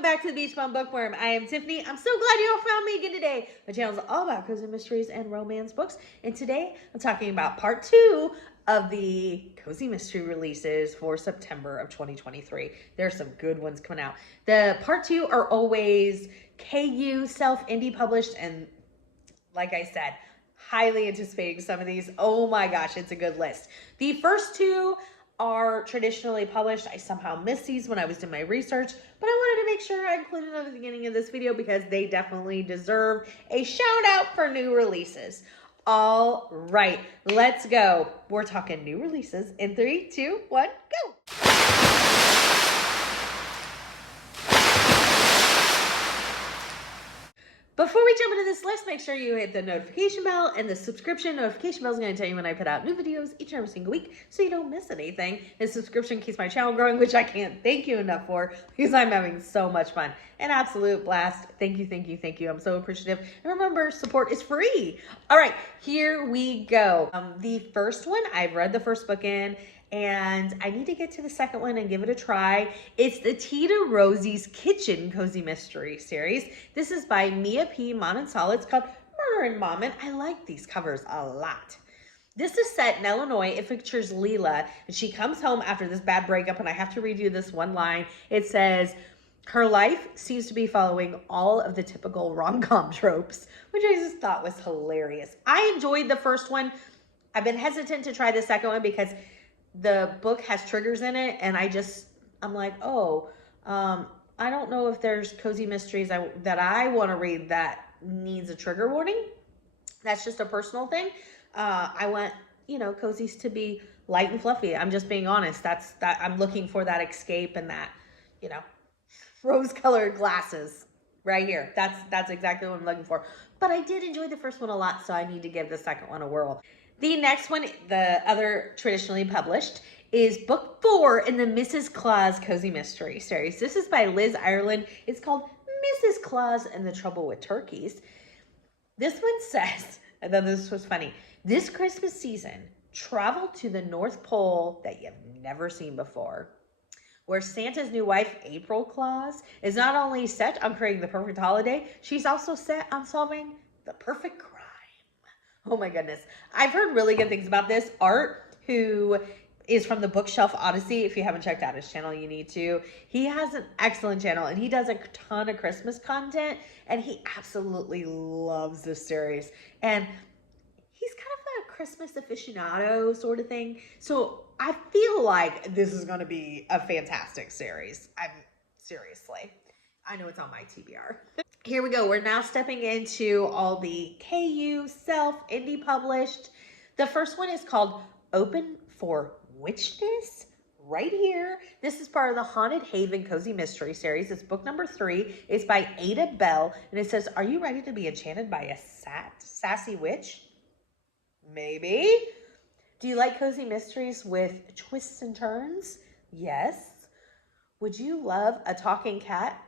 welcome back to the Beach Bum Bookworm. I am Tiffany. I'm so glad you all found me again today. My channel is all about cozy mysteries and romance books. And today I'm talking about part 2 of the cozy mystery releases for September of 2023. There's some good ones coming out. The part 2 are always KU self-indie published, and like I said, highly anticipating some of these. Oh my gosh, it's a good list. The first 2 are traditionally published. I somehow missed these when I was doing my research, but I wanted to make sure I included them at the beginning of this video because they definitely deserve a shout out for new releases. All right, let's go. We're talking new releases in 3, 2, 1, go. Before we jump into this list, make sure you hit the notification bell, and the subscription notification bell is going to tell you when I put out new videos each and every single week so you don't miss anything. The subscription keeps my channel growing, which I can't thank you enough for because I'm having so much fun. An absolute blast. Thank you, thank you, thank you. I'm so appreciative. And remember, support is free. All right, here we go. The first one, I've read the first book in, and I need to get to the second one and give it a try. It's the Tea to Rosie's Kitchen Cozy Mystery Series. This is by Mia P. Monensala. It's called Murder and Mom, and I like these covers a lot. This is set in Illinois. It features Leela, and she comes home after this bad breakup, and I have to read you this one line. It says, her life seems to be following all of the typical rom-com tropes, which I just thought was hilarious. I enjoyed the first one. I've been hesitant to try the second one because the book has triggers in it, and I'm like, I don't know if there's cozy mysteries that I want to read that needs a trigger warning. That's just a personal thing. I want, cozies to be light and fluffy. I'm just being honest. I'm looking for that escape and that, rose-colored glasses right here. That's exactly what I'm looking for. But I did enjoy the first one a lot, so I need to give the second one a whirl. The next one, the other traditionally published, is book 4 in the Mrs. Claus Cozy Mystery series. This is by Liz Ireland. It's called Mrs. Claus and the Trouble with Turkeys. This one says, I thought this was funny, this Christmas season, travel to the North Pole that you've never seen before, where Santa's new wife, April Claus, is not only set on creating the perfect holiday, she's also set on solving the perfect crime. Oh my goodness. I've heard really good things about this. Art, who is from the Bookshelf Odyssey. If you haven't checked out his channel, you need to. He has an excellent channel, and he does a ton of Christmas content, and he absolutely loves this series. And he's kind of a Christmas aficionado sort of thing. So I feel like this is going to be a fantastic series. Seriously. I know it's on my TBR. Here we go. We're now stepping into all the KU self-indie published. The first one is called Open for Witchness. Right here. This is part of the Haunted Haven Cozy Mystery Series. It's book number 3. It's by Ada Bell. And it says, are you ready to be enchanted by a sassy witch? Maybe. Do you like cozy mysteries with twists and turns? Yes. Would you love a talking cat?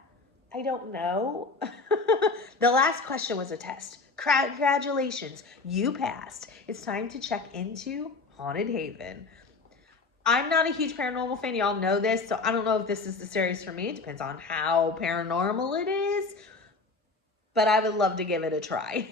I don't know. The last question was a test. Congratulations, you passed. It's time to check into Haunted Haven. I'm not a huge paranormal fan. Y'all know this, so I don't know if this is the series for me. It depends on how paranormal it is, but I would love to give it a try.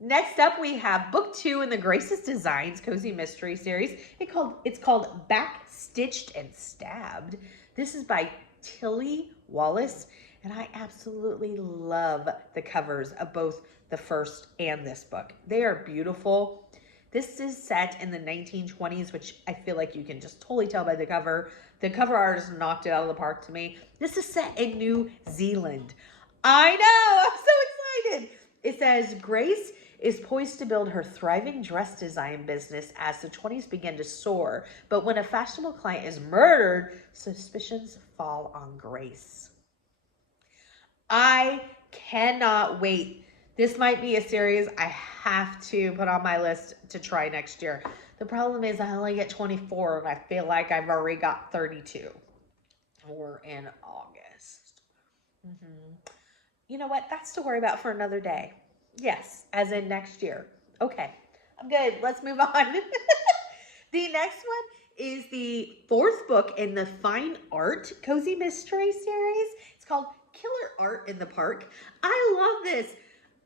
Next up, we have book 2 in the Grace's Designs Cozy Mystery Series. It's called Back Stitched and Stabbed. This is by Tilly Wallace, and I absolutely love the covers of both the first and this book. They are beautiful. This is set in the 1920s, which I feel like you can just totally tell by the cover. The cover artist knocked it out of the park to me. This is set in New Zealand. I know, I'm so excited. It says, Grace is poised to build her thriving dress design business as the 20s begin to soar. But when a fashionable client is murdered, suspicions fall on Grace. I cannot wait. This might be a series I have to put on my list to try next year. The problem is I only get 24, and I feel like I've already got 32. We're in August. You know what? That's to worry about for another day. Yes, as in next year. Okay, I'm good. Let's move on. The next one is the fourth book in the Fine Art Cozy Mystery series. It's called Killer Art in the Park. I love this.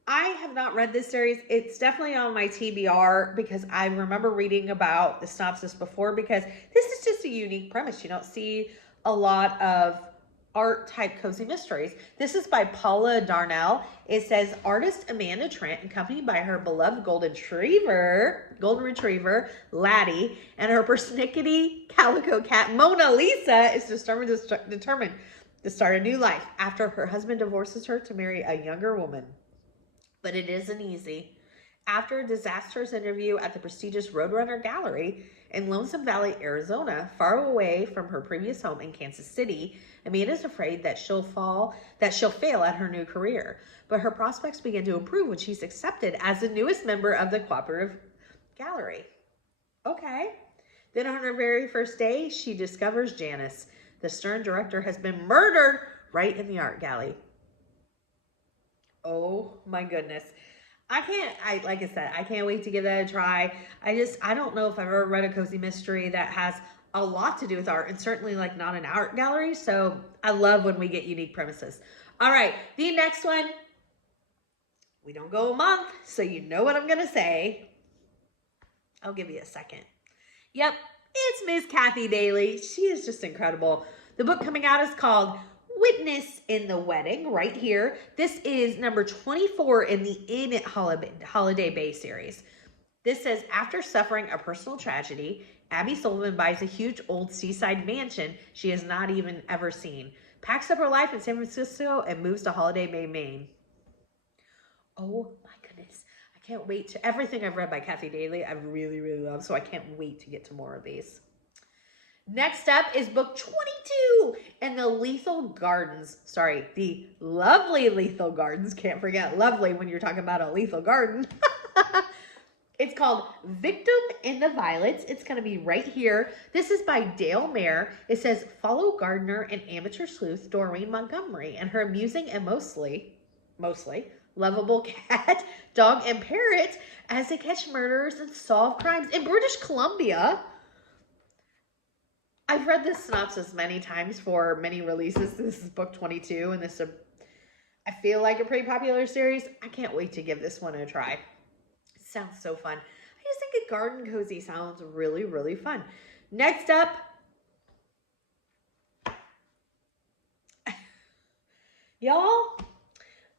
I have not read this series. It's definitely on my TBR because I remember reading about the synopsis before, because this is just a unique premise. You don't see a lot of art type cozy mysteries. This is by Paula Darnell. It says artist Amanda Trent, accompanied by her beloved golden retriever Laddie, and her persnickety calico cat Mona Lisa, is determined to start a new life after her husband divorces her to marry a younger woman. But it isn't easy. After a disastrous interview at the prestigious Roadrunner Gallery in Lonesome Valley, Arizona, far away from her previous home in Kansas City, Amanda's afraid that she'll fail at her new career. But her prospects begin to improve when she's accepted as the newest member of the cooperative gallery. Okay. Then on her very first day, she discovers Janice. The stern director has been murdered right in the art gallery. Oh my goodness. Like I said, I can't wait to give that a try. I don't know if I've ever read a cozy mystery that has a lot to do with art, and certainly like not an art gallery. So I love when we get unique premises. All right, the next one, we don't go a month, so you know what I'm going to say. I'll give you a second. Yep, it's Miss Kathy Daly. She is just incredible. The book coming out is called Witness in the Wedding, right here. This is number 24 in the Inn at Holiday Bay series. This says, after suffering a personal tragedy, Abby Sullivan buys a huge old seaside mansion she has not even ever seen, packs up her life in San Francisco, and moves to Holiday Bay, Maine. Oh my goodness. I can't wait to, everything I've read by Kathy Daly, I really, really love, so I can't wait to get to more of these. Next up is book 22 in the the lovely Lethal Gardens. Can't forget lovely when you're talking about a lethal garden. It's called Victim in the Violets. It's going to be right here. This is by Dale Mayer. It says, follow gardener and amateur sleuth Doreen Montgomery and her amusing and mostly lovable cat, dog, and parrot as they catch murders and solve crimes in British Columbia. I've read this synopsis many times for many releases. This is book 22, and this is I feel like a pretty popular series. I can't wait to give this one a try. It sounds so fun. I just think a garden cozy sounds really, really fun. Next up, y'all,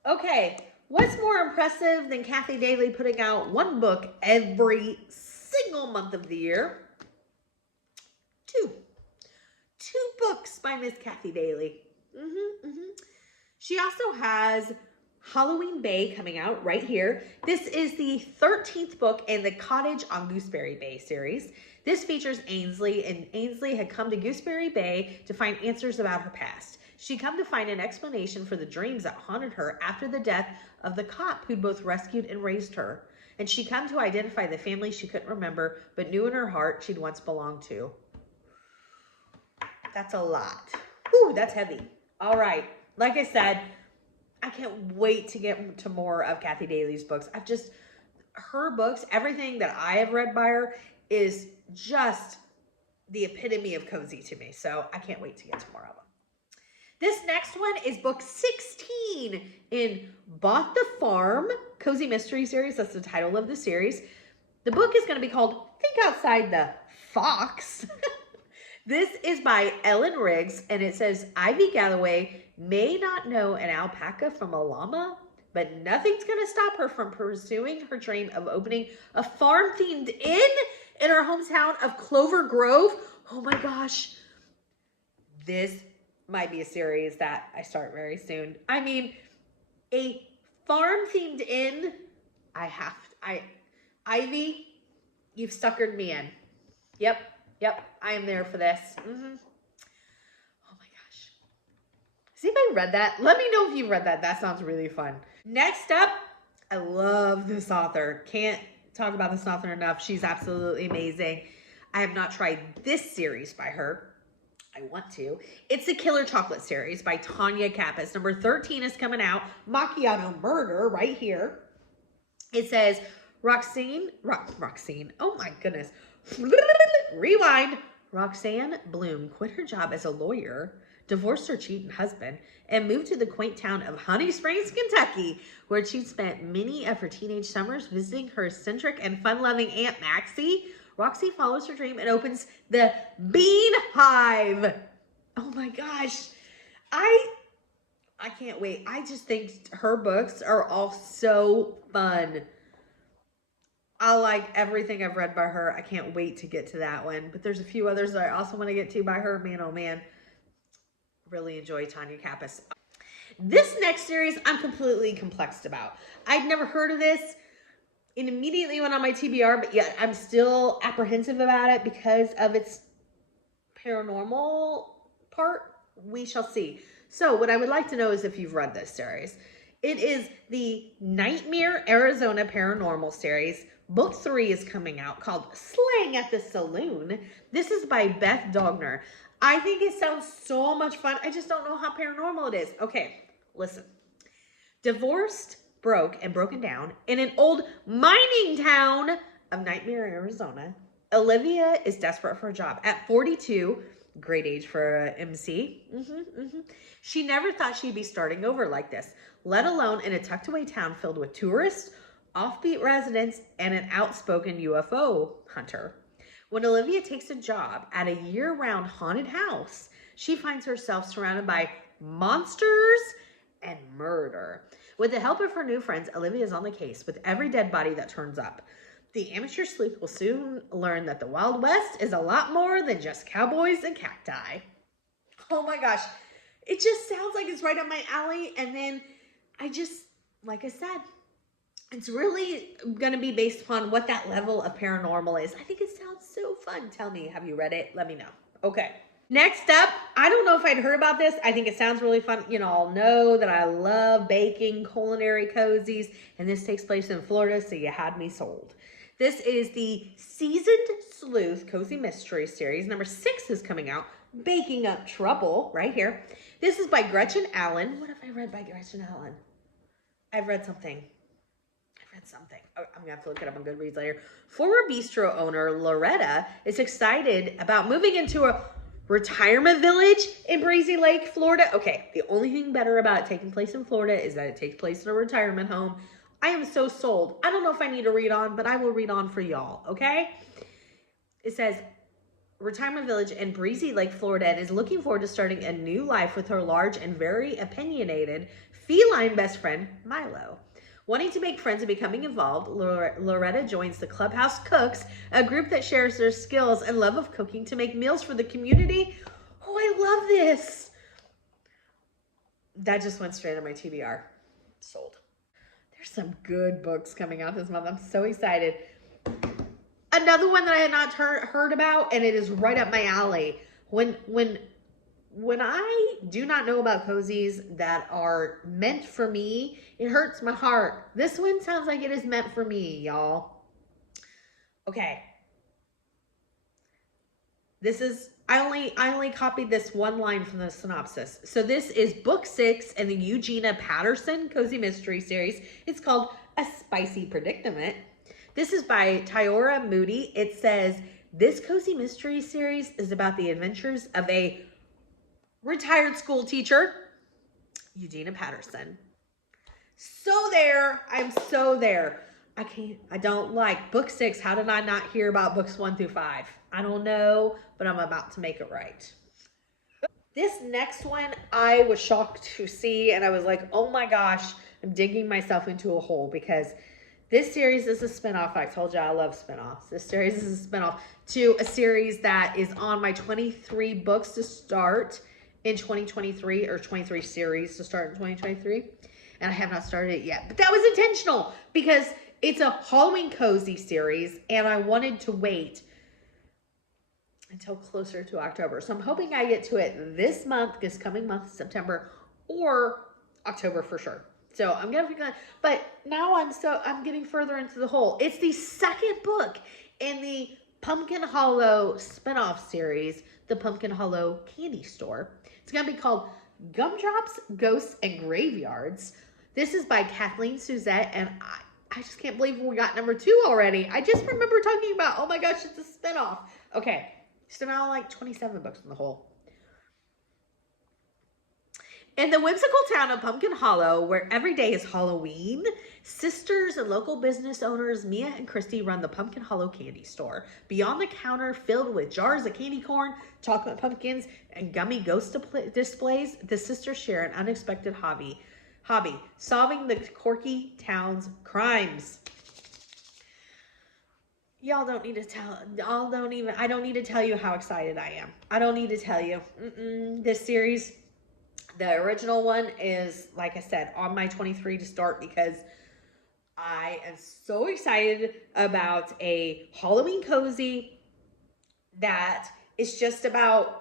okay, what's more impressive than Kathy Daly putting out one book every single month of the year? Two books by Miss Kathy Daly. She also has Halloween Bay coming out right here. This is the 13th book in the Cottage on Gooseberry Bay series. This features Ainsley, and Ainsley had come to Gooseberry Bay to find answers about her past. She'd come to find an explanation for the dreams that haunted her after the death of the cop who'd both rescued and raised her. And she'd come to identify the family she couldn't remember, but knew in her heart she'd once belonged to. That's a lot. Ooh, that's heavy. All right. Like I said, I can't wait to get to more of Kathy Daly's books. Her books, everything that I have read by her is just the epitome of cozy to me. So I can't wait to get to more of them. This next one is book 16 in Bought the Farm Cozy Mystery Series. That's the title of the series. The book is going to be called Think Outside the Fox. This is by Ellen Riggs, and it says, Ivy Galloway may not know an alpaca from a llama, but nothing's going to stop her from pursuing her dream of opening a farm-themed inn in her hometown of Clover Grove. Oh my gosh. This might be a series that I start very soon. I mean, a farm-themed inn, Ivy, you've suckered me in. Yep, I am there for this. Oh my gosh. Has anybody read that? Let me know if you've read that. That sounds really fun. Next up, I love this author. Can't talk about this author enough. She's absolutely amazing. I have not tried this series by her. I want to. It's the Killer Chocolate series by Tanya Kappas. Number 13 is coming out. Macchiato Murder right here. It says, Roxine. Oh my goodness. Rewind. Roxanne Bloom quit her job as a lawyer, divorced her cheating husband, and moved to the quaint town of Honey Springs, Kentucky, where she spent many of her teenage summers visiting her eccentric and fun-loving Aunt Maxie. Roxy follows her dream and opens the Bean Hive. Oh my gosh. I can't wait. I just think her books are all so fun. I like everything I've read by her. I can't wait to get to that one. But there's a few others that I also want to get to by her. Man, oh man. Really enjoy Tanya Kappas. This next series I'm completely complexed about. I'd never heard of this. It immediately went on my TBR, but yet I'm still apprehensive about it because of its paranormal part. We shall see. So what I would like to know is if you've read this series. It is the Nightmare Arizona Paranormal series. Book 3 is coming out called Slaying at the Saloon. This is by Beth Dogner. I think it sounds so much fun. I just don't know how paranormal it is. Okay, listen. Divorced, broke, and broken down in an old mining town of Nightmare, Arizona, Olivia is desperate for a job. At 42, great age for a MC. She never thought she'd be starting over like this, let alone in a tucked away town filled with tourists, offbeat residents, and an outspoken UFO hunter. When Olivia takes a job at a year-round haunted house, she finds herself surrounded by monsters and murder. With the help of her new friends, Olivia is on the case with every dead body that turns up. The amateur sleuth will soon learn that the Wild West is a lot more than just cowboys and cacti. Oh my gosh. It just sounds like it's right up my alley. And then like I said, it's really going to be based upon what that level of paranormal is. I think it sounds so fun. Tell me, have you read it? Let me know. Okay. Next up, I don't know if I'd heard about this. I think it sounds really fun. You know, I'll know that I love baking, culinary cozies, and this takes place in Florida, so you had me sold. This is the Seasoned Sleuth Cozy Mystery Series. Number 6 is coming out, Baking Up Trouble, right here. This is by Gretchen Allen. What have I read by Gretchen Allen? I've read something. Oh, I'm gonna have to look it up on Goodreads later. Former bistro owner Loretta is excited about moving into a retirement village in Breezy Lake, Florida. Okay, the only thing better about it taking place in Florida is that it takes place in a retirement home. I am so sold. I don't know if I need to read on, but I will read on for y'all, okay? It says, retirement village in Breezy Lake, Florida, and is looking forward to starting a new life with her large and very opinionated feline best friend, Milo. Wanting to make friends and becoming involved, Loretta joins the Clubhouse Cooks, a group that shares their skills and love of cooking to make meals for the community. Oh, I love this. That just went straight on my TBR. Sold. There's some good books coming out this month. I'm so excited. Another one that I had not heard about, and it is right up my alley. When I do not know about cozies that are meant for me, it hurts my heart. This one sounds like it is meant for me, y'all. Okay. I only copied this one line from the synopsis. So this is book 6 in the Eugenia Patterson Cozy Mystery Series. It's called A Spicy Predicament. This is by Tyora Moody. It says, this Cozy Mystery Series is about the adventures of a retired school teacher, Eugenia Patterson. So there. I'm so there. I don't like book 6. How did I not hear about books 1 through 5? I don't know, but I'm about to make it right. This next one I was shocked to see, and I was like, oh my gosh, I'm digging myself into a hole because this series is a spinoff. I told you I love spinoffs. This series is a spinoff to a series that is on my 23 books to start in 2023, or 23 series to start in 2023. And I have not started it yet. But that was intentional because it's a Halloween cozy series and I wanted to wait until closer to October. So I'm hoping I get to it this month, this coming month, September, or October for sure. So I'm gonna be glad. But now I'm getting further into the hole. It's the second book in the Pumpkin Hollow spinoff series, the Pumpkin Hollow Candy Store. It's gonna be called Gumdrops, Ghosts, and Graveyards. This is by Kathleen Suzette, and I just can't believe we got number 2 already. I just remember talking about, oh my gosh, it's a spinoff. Okay, So now like 27 books in the whole. In the whimsical town of Pumpkin Hollow, where every day is Halloween, sisters and local business owners Mia and Christy run the Pumpkin Hollow candy store. Beyond the counter filled with jars of candy corn, chocolate pumpkins, and gummy ghost displays, the sisters share an unexpected hobby, solving the quirky town's crimes. Y'all don't need to tell, I don't need to tell you how excited I am. I don't need to tell you. This series, the original one is, like I said, on my 23 to start because I am so excited about a Halloween cozy that is just about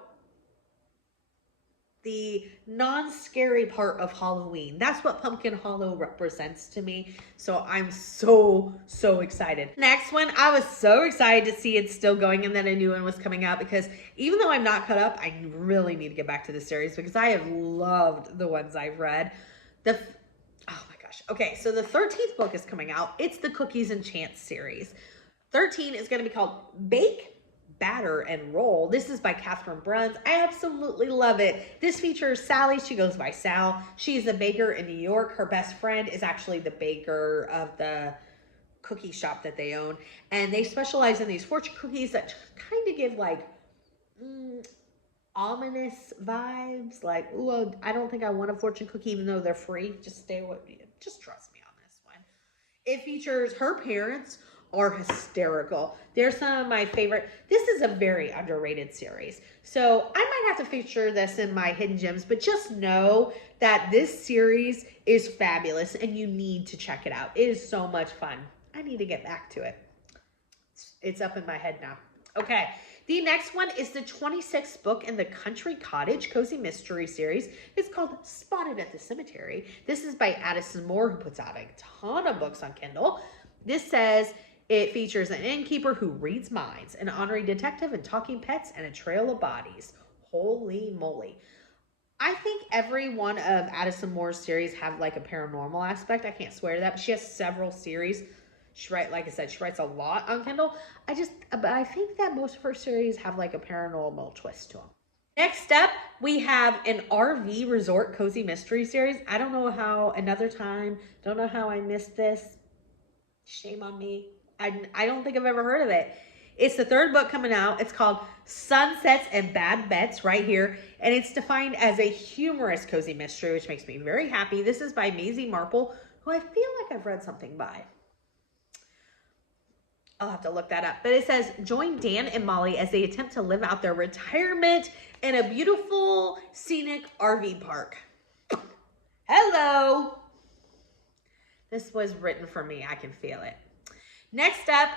the non-scary part of Halloween. That's what Pumpkin Hollow represents to me. So I'm so excited. Next one, I was so excited to see it's still going and then a new one was coming out because even though I'm not caught up, I really need to get back to the series because I have loved the ones I've read. Oh my gosh. Okay, so the 13th book is coming out. It's the Cookies and Chance series. 13 is going to be called Bake, Batter, and Roll. This is by Catherine Bruns. I absolutely love it. This features Sally. She goes by Sal. She's a baker in New York. Her best friend is actually the baker of the cookie shop that they own. And they specialize in these fortune cookies that kind of give like ominous vibes. Like, ooh, I don't think I want a fortune cookie even though they're free. Just stay with me. Just trust me on this one. It features her parents are hysterical. They're some of my favorite. This is a very underrated series. So I might have to feature this in my hidden gems, but just know that this series is fabulous and you need to check it out. It is so much fun. I need to get back to it. It's up in my head now. Okay. The next one is the 26th book in the Country Cottage Cozy Mystery series. It's called Spotted at the Cemetery. This is by Addison Moore, who puts out a ton of books on Kindle. This says it features an innkeeper who reads minds, an honorary detective, and talking pets, and a trail of bodies. Holy moly. I think every one of Addison Moore's series have like a paranormal aspect. I can't swear to that, but she has several series. Like I said, she writes a lot on Kindle. But I think that most of her series have like a paranormal twist to them. Next up, we have an RV resort cozy mystery series. I don't know how, don't know how I missed this. Shame on me. I don't think I've ever heard of it. It's the third book coming out. It's called Sunsets and Bad Bets right here. And it's defined as a humorous cozy mystery, which makes me very happy. This is by Maisie Marple, who I feel like I've read something by. I'll have to look that up. But it says, join Dan and Molly as they attempt to live out their retirement in a beautiful, scenic RV park. Hello. This was written for me. I can feel it. Next up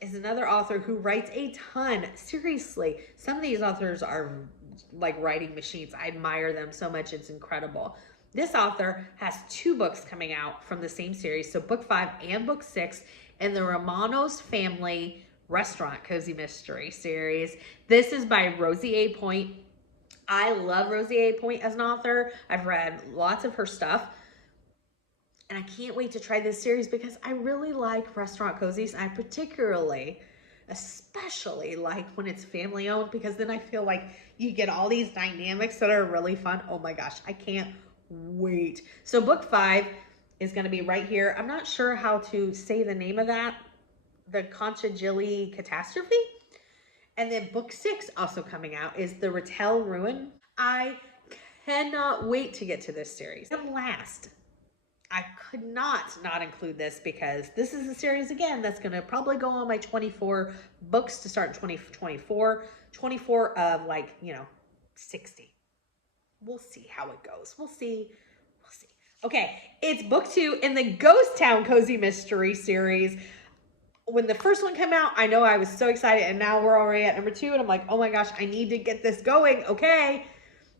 is another author who writes a ton. Seriously, some of these authors are like writing machines. I admire them so much. It's incredible. This author has 2 books coming out from the same series. So book 5 and book 6 in the Romano's Family Restaurant Cozy Mystery series. This is by Rosie A. Point. I love Rosie A. Point as an author. I've read lots of her stuff. And I can't wait to try this series because I really like restaurant cozies. I especially like when it's family owned because then I feel like you get all these dynamics that are really fun. Oh my gosh, I can't wait. So book 5 is going to be right here. I'm not sure how to say the name of that. The Conchagili Catastrophe. And then book 6 also coming out is The Rattel Ruin. I cannot wait to get to this series. And last, I could not include this because this is a series, again, that's going to probably go on my 24 books to start in 2024. 24 of 60. We'll see how it goes. We'll see. Okay, it's book 2 in the Ghost Town Cozy Mystery series. When the first one came out, I know I was so excited, and now we're already at number 2, and I'm like, oh my gosh, I need to get this going. Okay.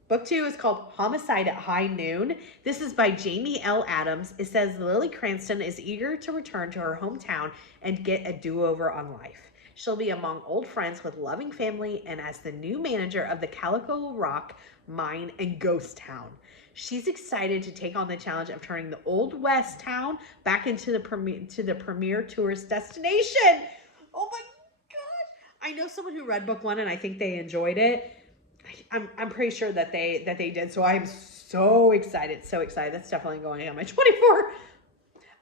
Book 2 is called Homicide at High Noon. This is by Jamie L. Adams. It says Lily Cranston is eager to return to her hometown and get a do-over on life. She'll be among old friends with loving family and as the new manager of the Calico Rock Mine and Ghost Town. She's excited to take on the challenge of turning the Old West town back into the premier tourist destination. Oh my gosh. I know someone who read book 1 and I think they enjoyed it. I'm pretty sure that they did. So I'm so excited. So excited. That's definitely going on my 24.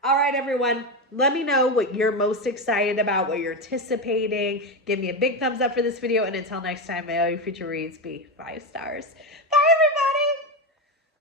All right, everyone. Let me know what you're most excited about, what you're anticipating. Give me a big thumbs up for this video. And until next time, may all your future reads be 5 stars. Bye, everybody.